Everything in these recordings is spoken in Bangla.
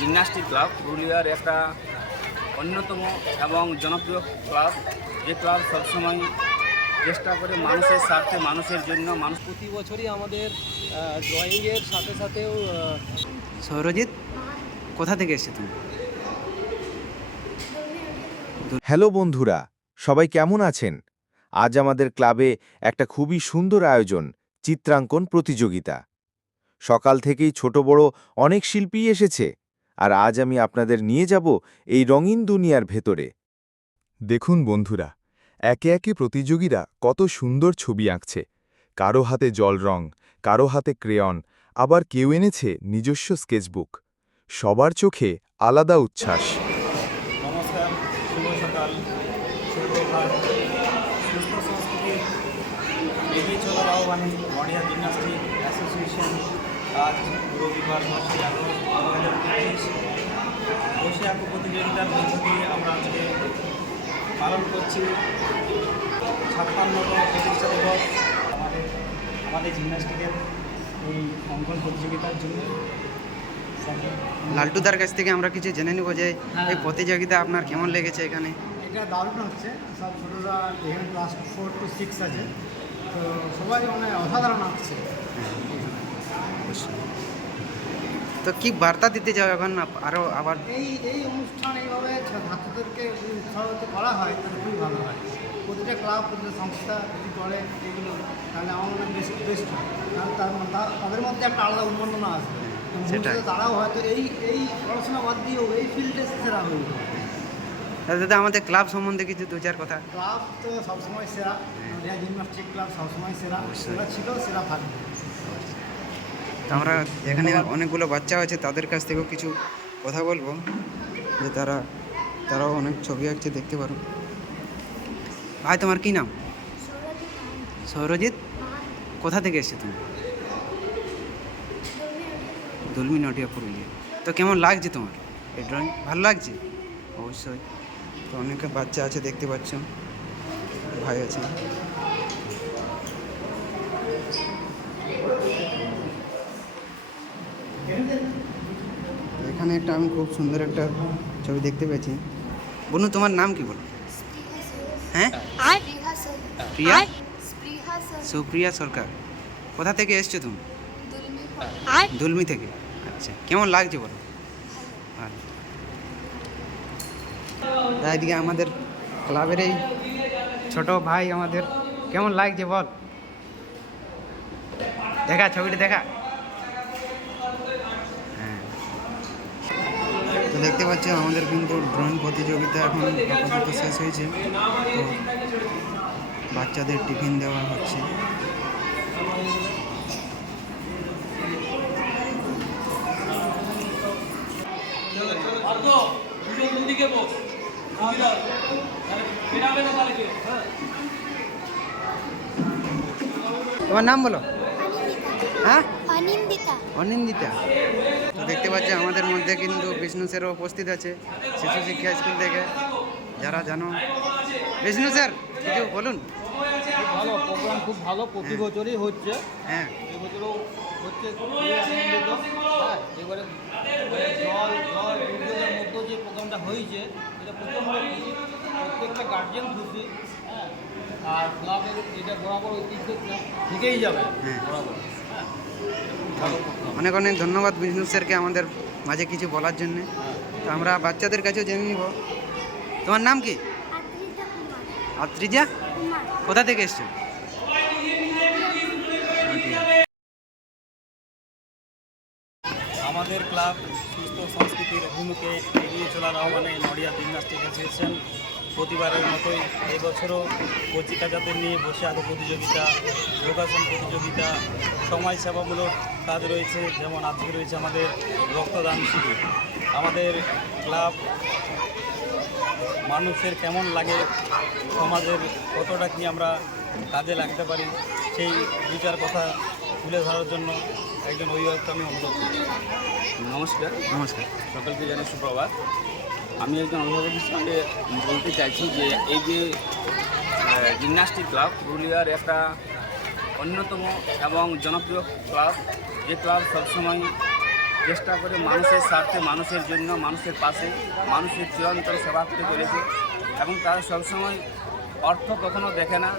জিমন্যাস্টিক ক্লাব পুরুলিয়ার একটা অন্যতম এবং জনপ্রিয় ক্লাব, যে ক্লাব সবসময় চেষ্টা করে মানুষের স্বার্থে, মানুষের জন্য। মানুষ প্রতি বছরই আমাদের ড্রয়িংয়ের সাথে সাথেও সৌরজিৎ, কোথা থেকে এসেছো তুমি? হ্যালো বন্ধুরা, সবাই কেমন আছেন? আজ আমাদের ক্লাবে একটা খুবই সুন্দর আয়োজন, চিত্রাঙ্কন প্রতিযোগিতা। সকাল থেকেই ছোট বড় অনেক শিল্পী এসেছে, আর আজ আমি আপনাদের নিয়ে যাব এই রঙিন দুনিয়ার ভেতরে। দেখুন বন্ধুরা, একে একে প্রতিযোগীরা কত সুন্দর ছবি আঁকছে। কারো হাতে জল রং, কারো হাতে ক্রেয়ন, আবার কেউ এনেছে নিজস্ব স্কেচবুক। সবার চোখে আলাদা উচ্ছ্বাস। নমস্কার, শুভ সকাল, সুপ্রভাত। সুস্থ সংস্কৃতি এগিয়ে চলার আহ্বানে নডিহা জিমন্যাস্টিক অ্যাসোসিয়েশন আজ রবিবার 5 আগস্ট 2025 বসে আঁকো প্রতিযোগিতার মধ্য দিয়ে আমরা আজকে পালন করছি 56তম প্রতিষ্ঠা দিবস আমাদের জিমন্যাস্টিকের এই অঙ্কন প্রতিযোগিতার জন্য। লালটুদার কাছ থেকে আমরা কিছু জেনে নেব যে এই প্রতিযোগিতা আপনার কেমন লেগেছে এখানে? এটা দারুণ হচ্ছে। সব ছোটোরা এখানে ক্লাস 4 to 6 আছে, তো সবাই মানে অসাধারণ আসছে। তো কি বার্তা দিতে চাও এখন আরও আবার? এই অনুষ্ঠান এইভাবে ছাত্রদেরকে উৎসাহিত করা হয় তাহলে খুবই ভালো হয়। প্রতিটা ক্লাব, প্রতিটা সংস্থা যদি করে এগুলো, তাহলে আমার মনে হয় বেস্ট হয়। কারণ তাদের মধ্যে একটা আলাদা উন্মাদনা আসবে। ভবিষ্যতে তারাও হয়তো এই পড়াশোনা বাদ দিয়েও এই ফিল্ডে সেরা হয়ে যাবে। দাদা, আমাদের ক্লাব সম্বন্ধে কিছু দু চার কথা। ক্লাব তো সবসময় সেরা, নডিহা জিমন্যাস্টিক ক্লাব সবসময় সেরা, সেরা ছিল, সেরা থাকবে। তো আমরা এখানে অনেকগুলো বাচ্চা আছে, তাদের কাছ থেকেও কিছু কথা বলবো, যে তারাও অনেক ছবি আঁকছে, দেখতে পারো। ভাই, তোমার কি নাম? সৌরজিৎ, কোথা থেকে এসেছো তুমি? দুলমি, নডিহা, পুরুলিয়া। তো কেমন লাগছে তোমার এই ড্রয়িং? ভালো লাগছে? অবশ্যই। তো অনেকে বাচ্চা আছে, দেখতে পাচ্ছ, ভাই আছে। এখানে একটা আমি খুব সুন্দর একটা ছবি দেখতে পেয়েছি। বনু, তোমার নাম কি বলো? হ্যাঁ, প্রিয়া? সুপ্রিয়া সরকার। কোথা থেকে এসছো তুমি? দুলমি থেকে। আচ্ছা, কেমন লাগছে বলো? ভালো। এদিকে আমাদের ক্লাবের এই ছোট ভাই আমাদের, কেমন লাগছে বল? দেখা ছবিটা দেখা। হ্যাঁ, তো দেখতে পাচ্ছ আমাদের কিন্তু ড্রয়িং প্রতিযোগিতা এখন আপাতত শেষ হয়েছে। তো বাচ্চাদের টিফিন দেওয়া হচ্ছে। তোমার নাম বলো। হ্যাঁ, অনিন্দিতা। তো দেখতে পাচ্ছি আমাদের মধ্যে কিন্তু বিষ্ণু স্যারও উপস্থিত আছে, শিশু শিক্ষা স্কুল থেকে। যারা জানো, বিষ্ণু স্যার কিছু বলুন। খুব ভালো প্রোগ্রাম, খুব ভালো, প্রতি বছরই হচ্ছে। হ্যাঁ, এবছরও হচ্ছে, খুবই আনন্দিত। হ্যাঁ, এবারে জল দুর্যোগের মধ্যে যে প্রোগ্রামটা হয়েছে, এটা প্রচণ্ড খুশি, প্রত্যেকটা গার্জিয়ান খুশি। হ্যাঁ, আর ক্লাবের এটা বরাবর ঐতিহ্য থেকেই যাবে বরাবর। হ্যাঁ, ভালো প্রোগ্রাম। অনেক অনেক ধন্যবাদ বিষ্ণু স্যারকে আমাদের মাঝে কিছু বলার জন্যে। তো আমরা বাচ্চাদের কাছেও জেনে নিব। তোমার নাম কি? আত্রিজা। কোথা থেকে এসছো? আমাদের ক্লাব সুস্থ সংস্কৃতির অভিমুখে এগিয়ে চলার আহ্বানে নডিহা জিমন্যাস্টিক অ্যাসোসিয়েশন প্রতিবারের মতোই এবছরও কচিকাচাদের নিয়ে বসে আঁকো প্রতিযোগিতা, যোগাসন প্রতিযোগিতা, সমাজসেবামূলক কাজ রয়েছে। যেমন আজকে রয়েছে আমাদের রক্তদান শিবির। আমাদের ক্লাব মানুষের কেমন লাগে, সমাজের কতটা কি আমরা কাজে লাগতে পারি, সেই দু চার কথা তুলে ধরার জন্য একজন অভিভাবককে আমি অনুরোধ করি। নমস্কার, নমস্কার। সকলকে জানাই সুপ্রভাত। আমি একজন অভিভাবক হিসেবে বলতে চাইছি যে এই যে জিমন্যাস্টিক ক্লাব পুরুলিয়ার একটা অন্যতম এবং জনপ্রিয় ক্লাব, যে ক্লাব সবসময় চেষ্টা করে মানুষের স্বার্থে, মানুষের জন্য, মানুষের পাশে, মানুষের চিরন্তন সেবা করে চলেছে এবং তারা সবসময় অর্থ কখনো দেখে না।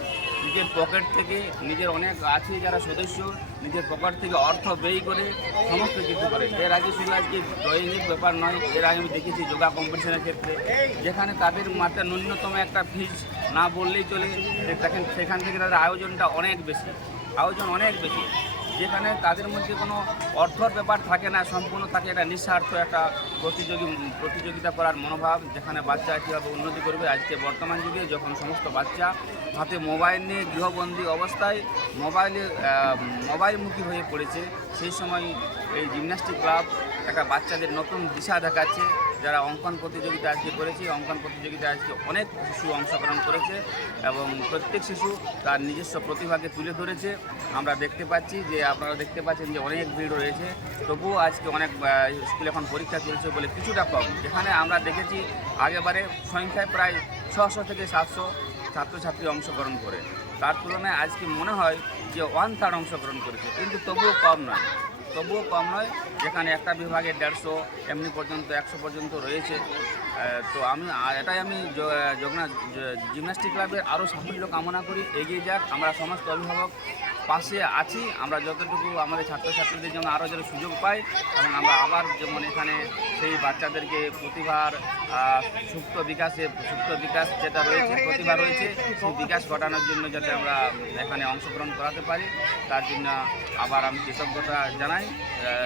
নিজের পকেট থেকে, নিজের অনেক আছে যারা সদস্য, নিজের পকেট থেকে অর্থ ব্যয় করে সমস্ত কিছু করে। এর আগে শুধু আজকে ড্রয়িংয়ের ব্যাপার নয়, এর আগে আমি দেখেছি যোগা কম্পিটিশনের ক্ষেত্রে যেখানে তাদের মাত্র ন্যূনতম একটা ফিজ না বললেই চলে, সেখান থেকে তাদের আয়োজন অনেক বেশি, যেখানে তাদের মধ্যে কোনো অর্থর ব্যাপার থাকে না, সম্পূর্ণ থাকে একটা নিঃস্বার্থ একটা প্রতিযোগিতা করার মনোভাব, যেখানে বাচ্চা কীভাবে উন্নতি করবে। আজকে বর্তমান যুগে যখন সমস্ত বাচ্চা হাতে মোবাইল নিয়ে গৃহবন্দী অবস্থায় মোবাইলমুখী হয়ে পড়েছে, সেই সময় এই জিমন্যাস্টিক ক্লাব একটা বাচ্চাদের নতুন দিশা দেখাচ্ছে। যারা অঙ্কন প্রতিযোগিতা আজকে করেছে, অঙ্কন প্রতিযোগিতায় আজকে অনেক শিশু অংশগ্রহণ করেছে এবং প্রত্যেক শিশু তার নিজস্ব প্রতিভাকে তুলে ধরেছে। আমরা দেখতে পাচ্ছি যে, আপনারা দেখতে পাচ্ছেন যে অনেক ভিড় রয়েছে, তবুও আজকে অনেক স্কুলে এখন পরীক্ষা চলছে বলে কিছুটা কম। যেখানে আমরা দেখেছি আগেবারে সংখ্যায় প্রায় 600 থেকে 700 ছাত্রছাত্রী অংশগ্রহণ করে, তার তুলনায় আজকে মনে হয় যে 1/3 অংশগ্রহণ করেছে, কিন্তু তবুও কম নয়। যেখানে একটা বিভাগে 150 এমনি পর্যন্ত 100 পর্যন্ত রয়েছে। তো এটাই আমি জিমন্যাস্টিক ক্লাবের আরও সাফল্য কামনা করি, এগিয়ে যাক। আমরা সমস্ত অভিভাবক পাশে আছি, আমরা যতটুকু আমাদের ছাত্রছাত্রীদের যেমন আরও যেন সুযোগ পাই এবং আমরা আবার যেমন এখানে সেই বাচ্চাদেরকে প্রতিভার সুপ্ত বিকাশ যেটা রয়েছে, প্রতিভা রয়েছে, সেই বিকাশ ঘটানোর জন্য যাতে আমরা এখানে অংশগ্রহণ করাতে পারি, তার জন্য আবার আমি কৃতজ্ঞতা জানাই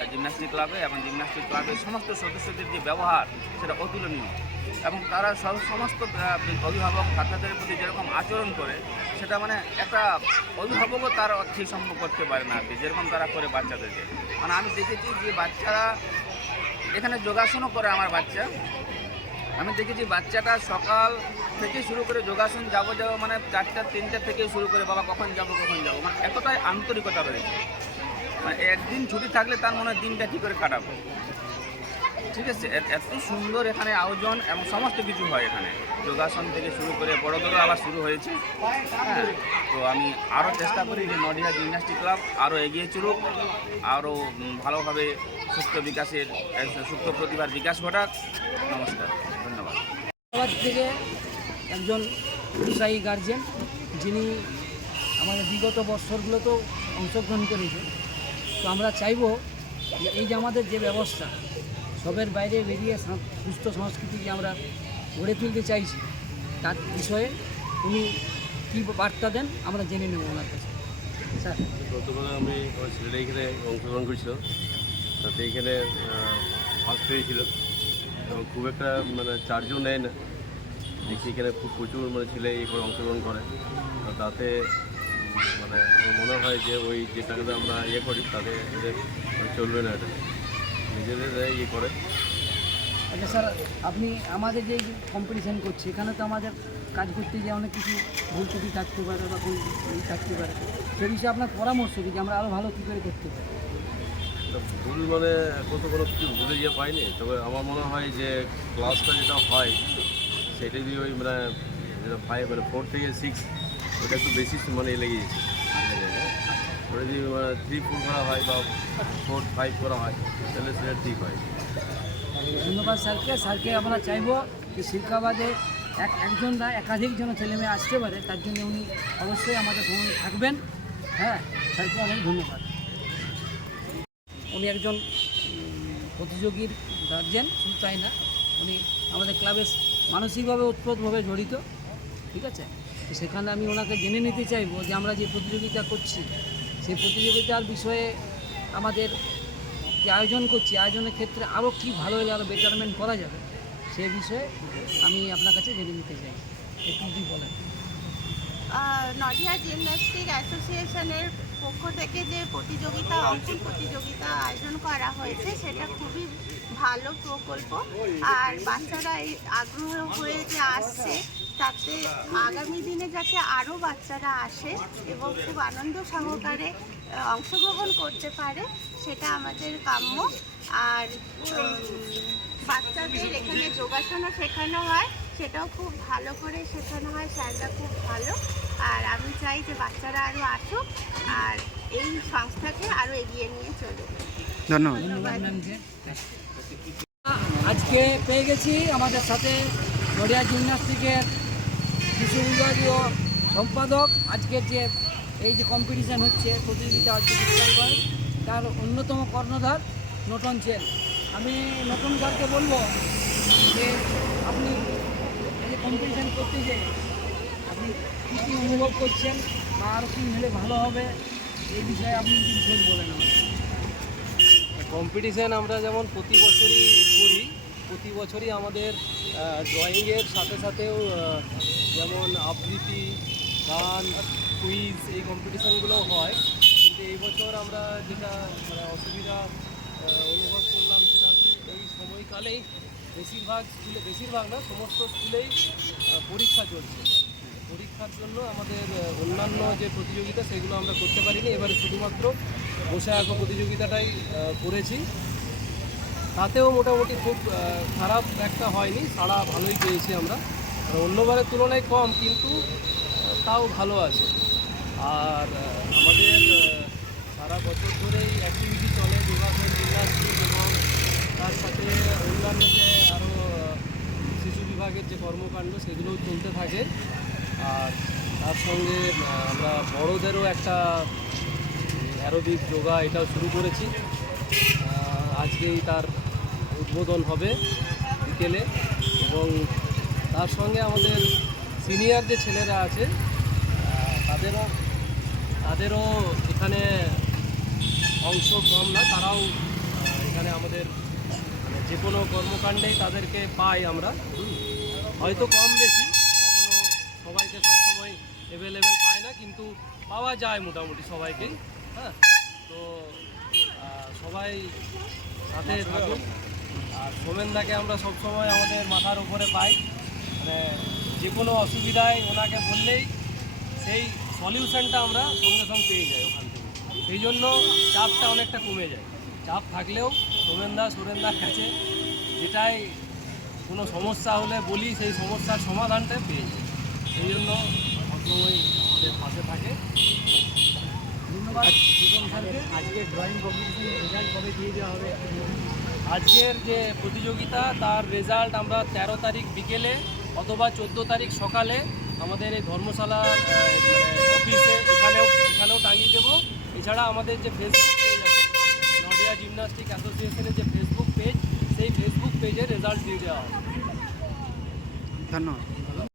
জিমন্যাস্টিক ক্লাবে এবং জিমন্যাস্টিক ক্লাবের সমস্ত সদস্যদের যে ব্যবহার সেটা অতুলনীয় এবং তারা সমস্ত অভিভাবক ছাত্রদের প্রতি যেরকম আচরণ করে, সেটা মানে একটা অভিভাবকও তার সেই সম্ভব করতে পারে না আর কি, যেরকম তারা করে বাচ্চাদেরকে। মানে আমি দেখেছি যে বাচ্চারা এখানে যোগাসনও করে, আমার বাচ্চা, আমি দেখেছি বাচ্চাটা সকাল থেকে শুরু করে যোগাসন যাবো মানে 4টা 3টে থেকে শুরু করে বাবা কখন যাবো, মানে এতটাই আন্তরিকতা রয়েছে। মানে একদিন ছুটি থাকলে তার মনে হয় দিনটা কী করে কাটাবো, ঠিক আছে। এত সুন্দর এখানে আয়োজন এবং সমস্ত কিছু হয় এখানে, যোগাসন থেকে শুরু করে বড়দেরও আবার শুরু হয়েছে। হ্যাঁ, তো আমি আরও চেষ্টা করি যে নডিহা জিমন্যাস্টিক ক্লাব আরও এগিয়ে চলুক, আরও ভালোভাবে সুপ্ত প্রতিভার বিকাশ ঘটাক। নমস্কার, ধন্যবাদ। সবার থেকে একজন উৎসাহী গার্জেন, যিনি আমাদের বিগত বছরগুলোতেও অংশগ্রহণ করেছে। তো আমরা চাইব যে এই যে আমাদের যে ব্যবস্থা, সবের বাইরে বেরিয়ে সুস্থ সংস্কৃতিকে আমরা গড়ে তুলতে চাইছি, তার বিষয়ে উনি কী বার্তা দেন আমরা জেনে নেব ওনার কাছে। স্যার, গতকাল আমি আমার ছেলেটা এখানে অংশগ্রহণ করেছিল, তাতে এখানে ফার্স্ট হয়েছিল এবং খুব একটা মানে চার্জও নেয় না। দেখি এখানে খুব প্রচুর মানে ছেলে এখানে অংশগ্রহণ করে, তাতে মানে আমার মনে হয় যে ওই যে টাকাটা আমরা করি তাতে এদের চলবে না, এটা নিজেদের করে। আচ্ছা স্যার, আপনি আমাদের যে কম্পিটিশান করছি, এখানে তো আমাদের কাজ করতে গিয়ে অনেক কিছু ভুল ত্রুটি থাকতে পারে বা কোনো থাকতে পারে, সে বিষয়ে আপনার পরামর্শ কি, যে আমরা আরও ভালো কী করে করতে পারি? ভুল মানে এখন তো কোনো কিছু ভুলে গিয়ে পাইনি, তবে আমার মনে হয় যে ক্লাসটা যেটা হয় সেটা যদি ওই মানে যেটা 5 মানে 4 থেকে 6 ওটা একটু বেশি মানে লেগে গেছে। ওটা যদি 3-4 করা হয় বা 4-5 করা হয় তাহলে সেটা ঠিক হয়। ধন্যবাদ স্যারকে আমরা চাইব যে শিক্ষাবাদে একজন না একাধিক জন ছেলেমেয়ে আসতে পারে, তার জন্য উনি অবশ্যই আমাদের সঙ্গে থাকবেন। হ্যাঁ, স্যারকে অনেক ধন্যবাদ। উনি একজন প্রতিযোগীর গার্জেন, শুধু তাই না, উনি আমাদের ক্লাবের মানসিকভাবে ওতপ্রোতভাবে জড়িত, ঠিক আছে। তো সেখানে আমি ওনাকে জেনে নিতে চাইবো যে আমরা যে প্রতিযোগিতা করছি, সেই প্রতিযোগিতার বিষয়ে আমাদের যে আয়োজন করছি, আয়োজনের ক্ষেত্রে আরও কী ভালো হলে আরও বেটারমেন্ট করা যাবে, সে বিষয়ে আমি আপনার কাছে জেনে নিতে চাই, একটু যদি বলেন। নডিহা জিমন্যাস্টিক অ্যাসোসিয়েশনের পক্ষ থেকে যে প্রতিযোগিতা, অঙ্কন প্রতিযোগিতা আয়োজন করা হয়েছে, সেটা খুবই ভালো প্রকল্প। আর বাচ্চারা এই আগ্রহ হয়ে যে আসছে, তাতে আগামী দিনে যাতে আরও বাচ্চারা আসে এবং খুব আনন্দ সহকারে অংশগ্রহণ করতে পারে, সেটা আমাদের কাম্য। আর বাচ্চাদের এখানে যোগাসনও শেখানো হয়, সেটাও খুব ভালো করে শেখানো হয়, স্যাররা খুব ভালো। আর আমি চাই যে বাচ্চারা আরও আসুক আর এই সংস্থাকে আরও এগিয়ে নিয়ে চলুক। ধন্যবাদ। ধন্যবাদ ম্যামকে। আজকে পেয়ে গেছি আমাদের সাথে নডিয়া জিমন্যাস্টিকের শিশু বিভাগীয় সম্পাদক। আজকের যে এই যে কম্পিটিশান হচ্ছে, প্রতিযোগিতা হচ্ছে চিত্রাঙ্কন, তার অন্যতম কর্ণধার নটন ছেল। আমি নটন স্যারকে বলবো যে আপনি এই যে কম্পিটিশান করতে যে আপনি কী কী অনুভব করছেন বা আরও কী হলে ভালো হবে, এই বিষয়ে আপনি কি বিশেষ বলেন আমাকে। কম্পিটিশান আমরা যেমন প্রতি বছরই করি, প্রতি বছরই আমাদের ড্রয়িংয়ের সাথে সাথেও যেমন আবৃত্তি, গান, কুইজ এই কম্পিটিশানগুলো হয়। কিন্তু এই বছর আমরা যেটা মানে অসুবিধা অনুভব করলাম সেটা হচ্ছে এই সময়কালেই বেশিরভাগ না, সমস্ত স্কুলেই পরীক্ষা চলছে। পরীক্ষার জন্য আমাদের অন্যান্য যে প্রতিযোগিতা সেগুলো আমরা করতে পারিনি। এবারে শুধুমাত্র বসে আঁকো প্রতিযোগিতাটাই করেছি। তাতেও মোটামুটি খুব খারাপ একটা হয়নি, সাড়া ভালোই পেয়েছি আমরা। অন্যবারের তুলনায় কম, কিন্তু তাও ভালো আছে। আর আমাদের সারা বছর ধরেই অ্যাক্টিভিটি চলে, যোগাসন, জিমন্যাস্টিক এবং তার সাথে অন্যান্য যে আরও শিশু বিভাগের যে কর্মকাণ্ড সেগুলোও চলতে থাকে। আর তার সঙ্গে আমরা বড়োদেরও একটা অ্যারোবিক যোগা এটাও শুরু করেছি। আজকেই তার উদ্বোধন হবে বিকেলে। এবং তার সঙ্গে আমাদের সিনিয়র যে ছেলেরা আছে তাদেরও এখানে অংশ কম না, তারাও এখানে আমাদের মানে যে কোনো কর্মকাণ্ডেই তাদেরকে পাই আমরা। হয়তো কম বেশি, কখনো সবাইকে সবসময় অ্যাভেলেবেল পায় না, কিন্তু পাওয়া যায় মোটামুটি সবাইকেই। হ্যাঁ, তো সবাই সাথে থাকুন। আর সোমেনদাকে আমরা সবসময় আমাদের মাথার উপরে পাই, মানে যে কোনো অসুবিধায় ওনাকে বললেই সেই সলিউশনটা আমরা সঙ্গে সঙ্গে পেয়ে যাই ওখান থেকে। সেই জন্য চাপটা অনেকটা কমে যায়। চাপ থাকলেও সুরেনদার কাছে যেটাই কোনো সমস্যা হলে বলি, সেই সমস্যার সমাধানটা পেয়ে যায়। সেই জন্য সবসময় আমাদের পাশে থাকে। ধন্যবাদ জীবন স্যারকে। আজকে ড্রয়িং কম্পিটিশনের রেজাল্ট কবে দিয়ে দেওয়া হবে? আজকের যে প্রতিযোগিতা তার রেজাল্ট আমরা 13 তারিখ বিকেলে অথবা 14 তারিখ সকালে আমাদের এই ধর্মশালা অফিসে এখানেও টাঙিয়ে দেবো। এছাড়া আমাদের যে ফেসবুক পেজ আছে, নডিয়া জিমন্যাস্টিক অ্যাসোসিয়েশনের যে ফেসবুক পেজ, সেই ফেসবুক পেজে রেজাল্ট দিয়ে দেওয়া হবে। ধন্যবাদ।